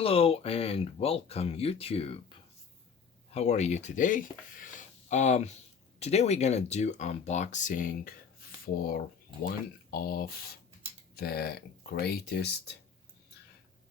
Hello and welcome YouTube. How are you today? Um, Today we're gonna do unboxing for one of the greatest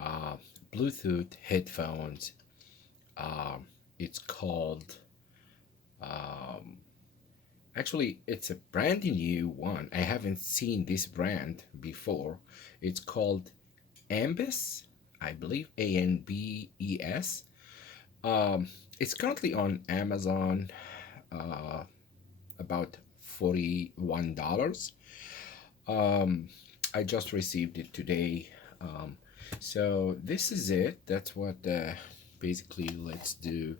uh, Bluetooth headphones. It's called um, actually it's a brand new one. I haven't seen this brand before. It's called ANBES, I believe ANBES. Um, it's currently on Amazon, uh, about $41. Um, I just received it today. So this is it. That's what basically let's do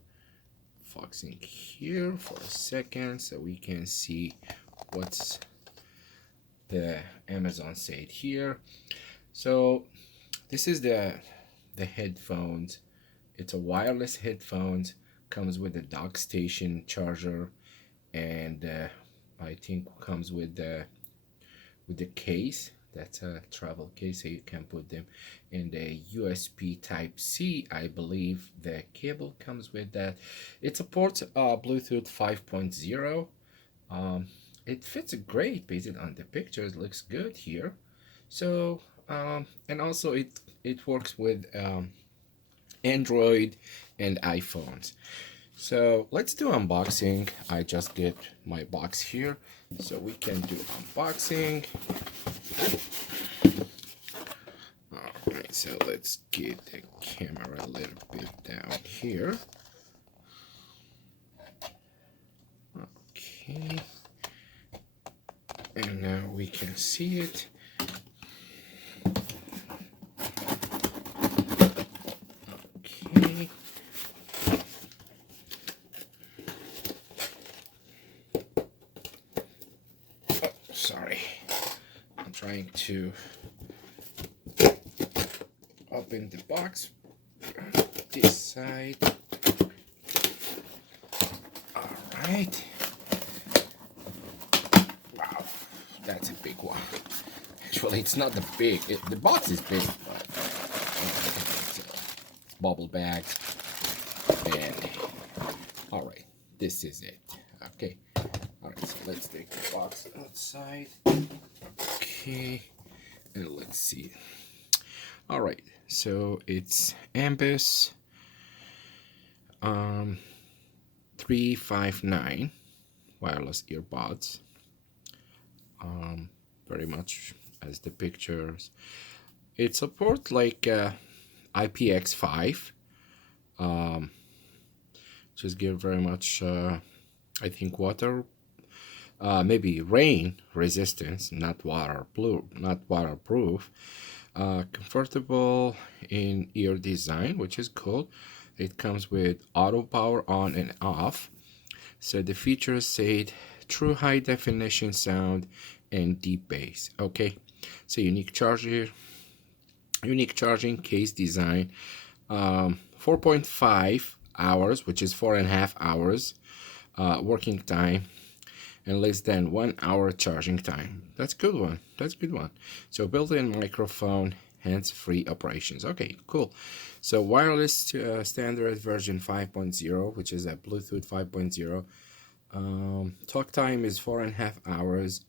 foxing here for a second so we can see what's the Amazon said here. So this is the headphones. It's a wireless headphones, comes with a dock station charger, and I think comes with the case. That's a travel case, so you can put them in the USB Type C. I believe the cable comes with that. It supports Bluetooth 5.0. It fits great based on the pictures. Looks good here. So and also it works with Android and iPhones. So let's do unboxing. I just get my box here so we can do unboxing. Alright, so let's get the camera a little bit down here. Okay, and now we can see it. Okay. Sorry, I'm trying to open the box this side. All right. Wow, that's a big one. Actually, it's not the big. The box is big, but it's a bubble bag. And all right, this is it. Okay. All right, so let's take the box outside. Okay, and let's see. All right, so it's ANBES 359 wireless earbuds. Very much as the pictures. It supports like IPX5. Just give very much, I think, water. Maybe rain resistance, not waterproof. Comfortable in ear design, which is cool. It comes with auto power on and off. So the features said true high definition sound and deep bass. Okay, so unique charging case design. 4.5 hours, which is 4.5 hours working time, and less than 1 hour charging time. That's a good one. That's a good one. So built-in microphone, hands-free operations. Okay, cool. So wireless standard version 5.0, which is a Bluetooth 5.0. Talk time is 4.5 hours.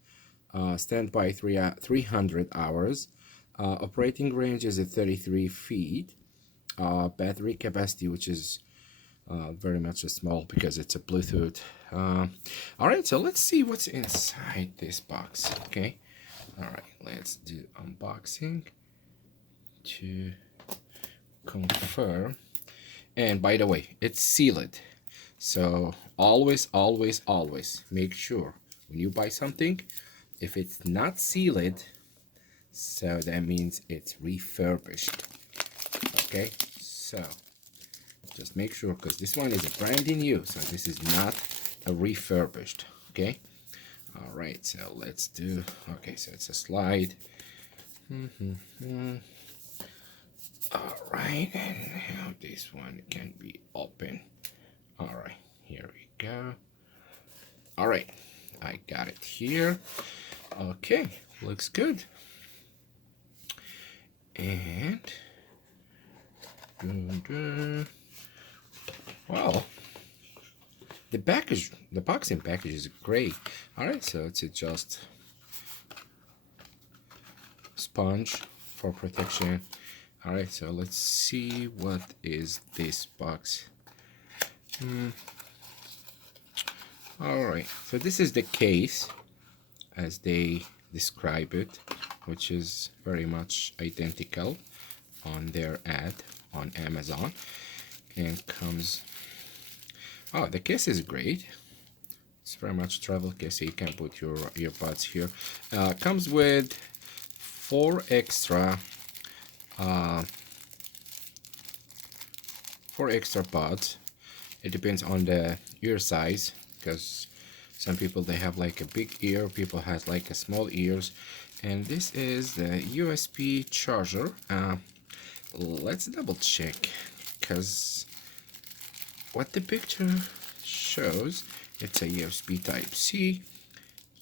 Standby 300 hours. Operating range is at 33 feet. Battery capacity, which is very much small because it's a Bluetooth. All right, so let's see what's inside this box. Okay, all right, let's do unboxing to confirm. And by the way, it's sealed, so always make sure when you buy something, if it's not sealed, so that means it's refurbished. Okay, so just make sure, because this one is a brand new, so this is not a refurbished. Okay, all right, so let's do, okay, so it's a slide. All right, and now this one can be open. All right, here we go. All right, I got it here. Okay, looks good. And Wow, the boxing package is great. All right, so it's just sponge for protection. All right, so let's see what is this box. All right, so this is the case as they describe it, which is very much identical on their ad on Amazon, and comes, oh, the case is great. It's very much travel case, so you can put your earbuds here. Comes with four extra pods. It depends on the ear size, because some people they have like a big ear, people has like a small ears. And this is the USB charger. Let's double check, because what the picture shows, it's a USB type C.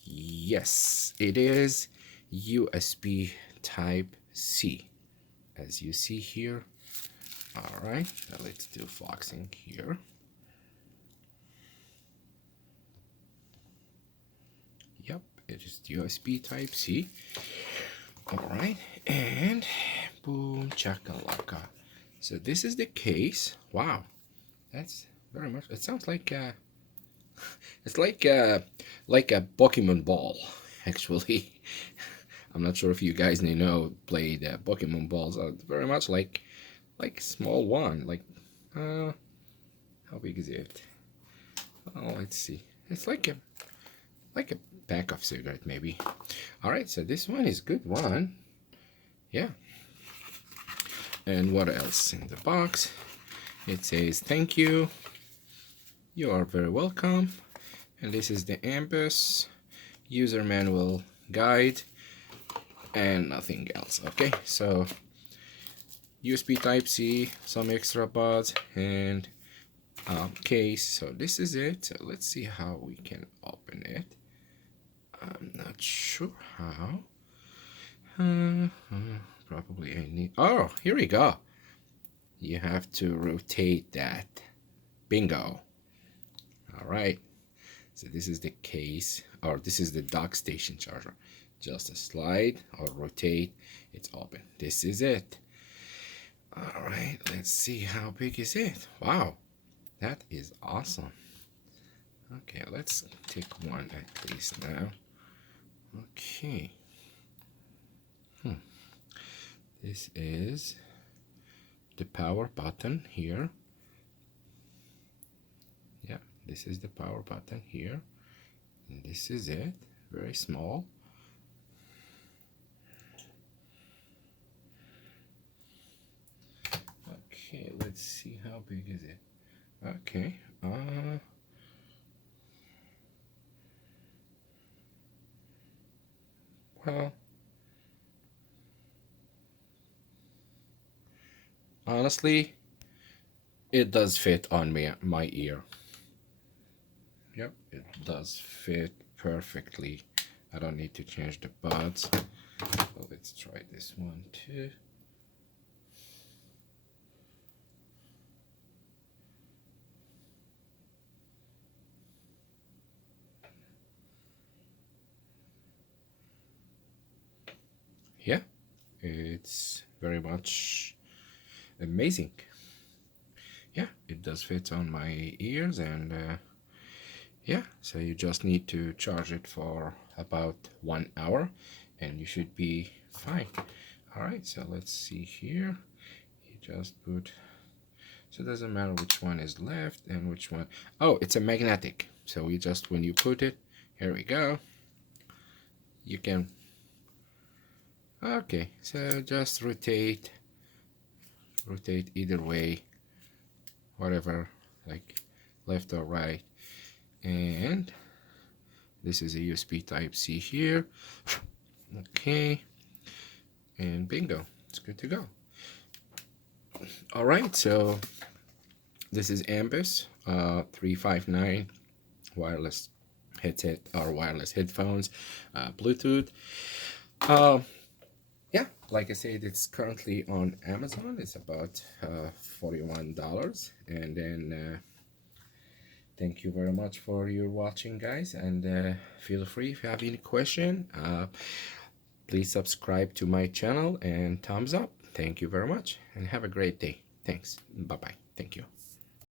Yes, it is USB type C, as you see here. All right, now let's do foxing here. Yep, it is USB type C. All right, and boom chakalaka. So this is the case. Wow, that's very much, it sounds like it's like a Pokemon ball, actually. I'm not sure if you guys play the Pokemon balls. Very much like small one. Like how big is it? Oh, let's see. It's like a pack of cigarette maybe. All right, so this one is good one. Yeah. And what else in the box? It says thank you. You are very welcome. And this is the ANBES user manual guide and nothing else. Okay, so USB type C, some extra buds, and case. So this is it. So let's see how we can open it. I'm not sure how. Probably I need, oh, here we go. You have to rotate that. Bingo. All right, so this is the case, or this is the dock station charger. Just a slide or rotate, it's open. This is it. All right, let's see how big is it. Wow, that is awesome. Okay, let's take one at least now. Okay. This is the power button here. Yeah, this is the power button here. And this is it, very small. Okay, let's see how big is it. Okay, well, honestly, it does fit on my ear. Yep, it does fit perfectly. I don't need to change the buds. So let's try this one too. Yeah, it's very much amazing. Yeah, it does fit on my ears, and yeah, so you just need to charge it for about 1 hour and you should be fine. All right, so let's see here. You just put, so it doesn't matter which one is left and which one. Oh, it's a magnetic, so you just, when you put it, here we go, you can, okay, so just rotate either way, whatever, like left or right. And this is a USB type C here. Okay, and bingo, it's good to go. All right, so this is ANBES 359 wireless headset or wireless headphones, Bluetooth. yeah, like I said, it's currently on Amazon. It's about $41. And then thank you very much for your watching, guys. And feel free if you have any question. Please subscribe to my channel and thumbs up. Thank you very much and have a great day. Thanks. Bye bye. Thank you.